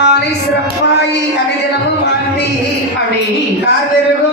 பெருமானை சிறப்பாயி அணிதினமும் ஆண்டி அணி. கார்வெருகும்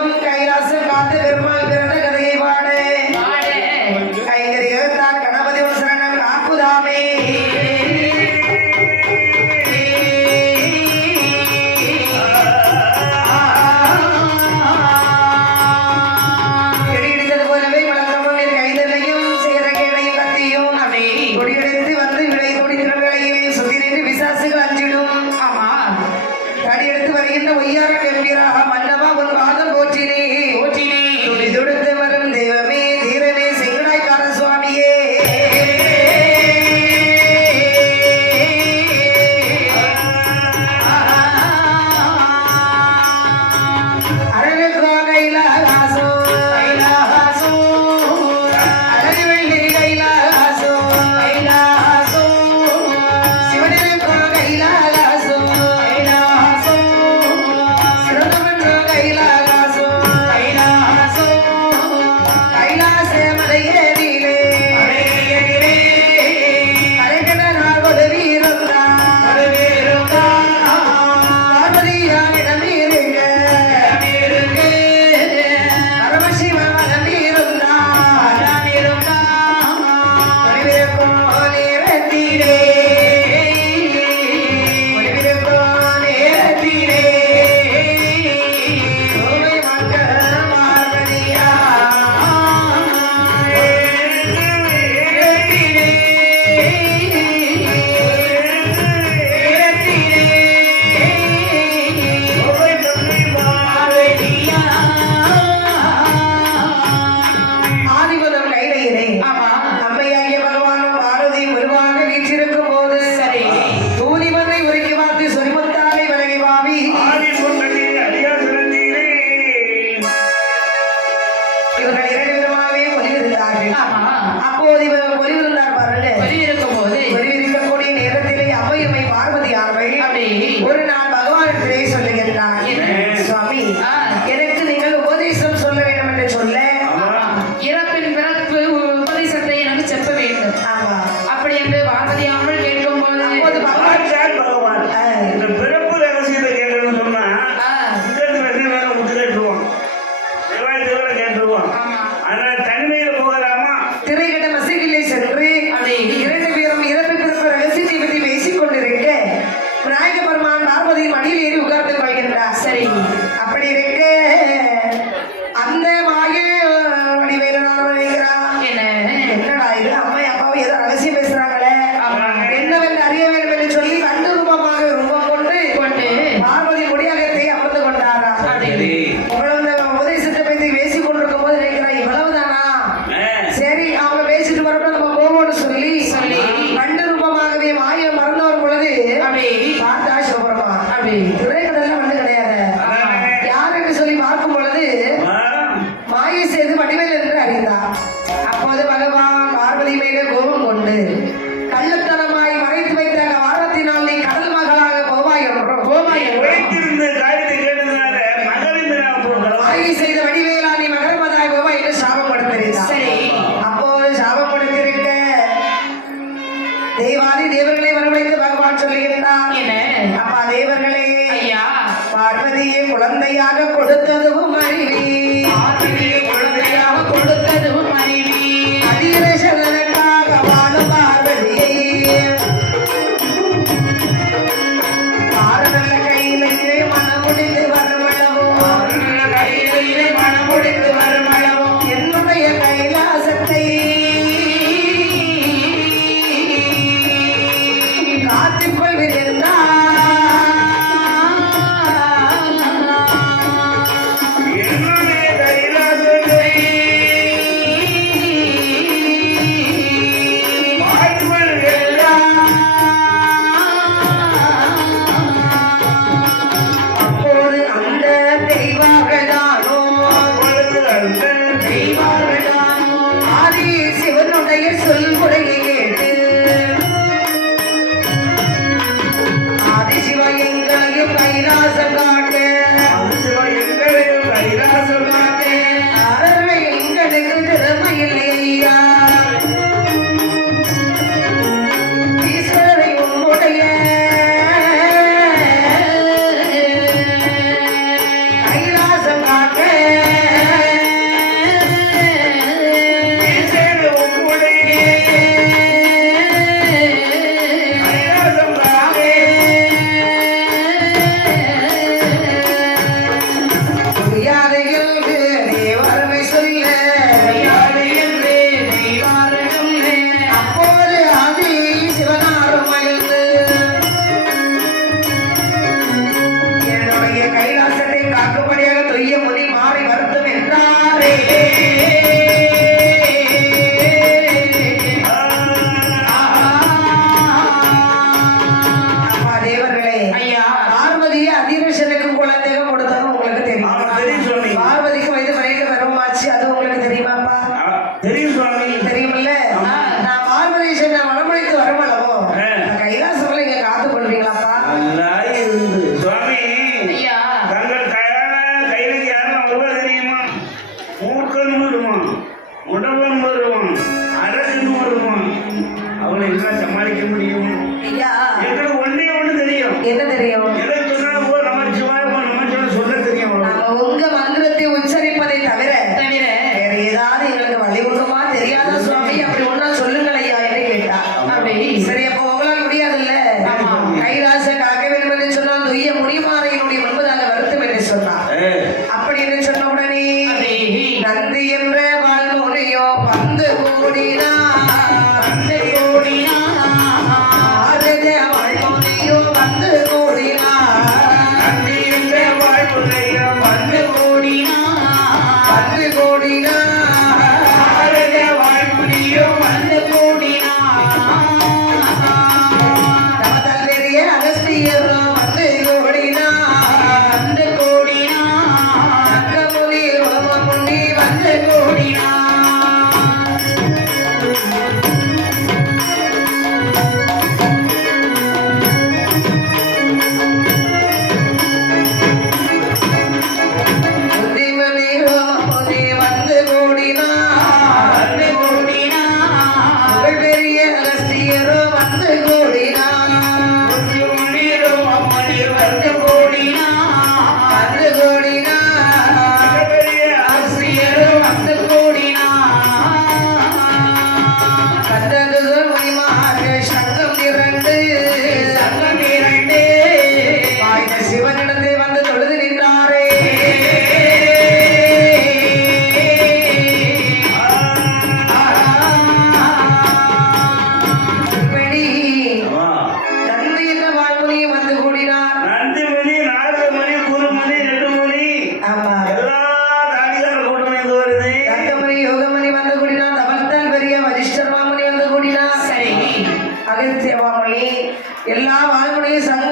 பெருமான் சொல்லுகின்றான் அப்பா தேவர்களே ஐயா. பார்வதியை குழந்தையாக கொடுத்ததும் மனைவி பார்வதியை குழந்தையாக கொடுத்ததும் மனைவி அதிரசனக்காக வாழும் பார்வதியை. பாரதல்ல கையிலே மனமுடிந்து வரவளவோ. கையிலே மனமுடிந்து வர வந்து அகத்தியவாமொழி எல்லா வாழ்முனையும் சங்க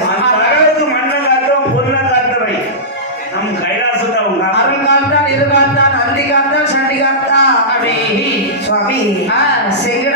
பகலுக்கு மண்ணை காட்டும் பொருளை காட்டவை நம் கைலாசத்தை அருள் காட்டான் இது காத்தான் அந்தி காட்டான் சண்டி காட்டான் அபி சுவாமி. செங்க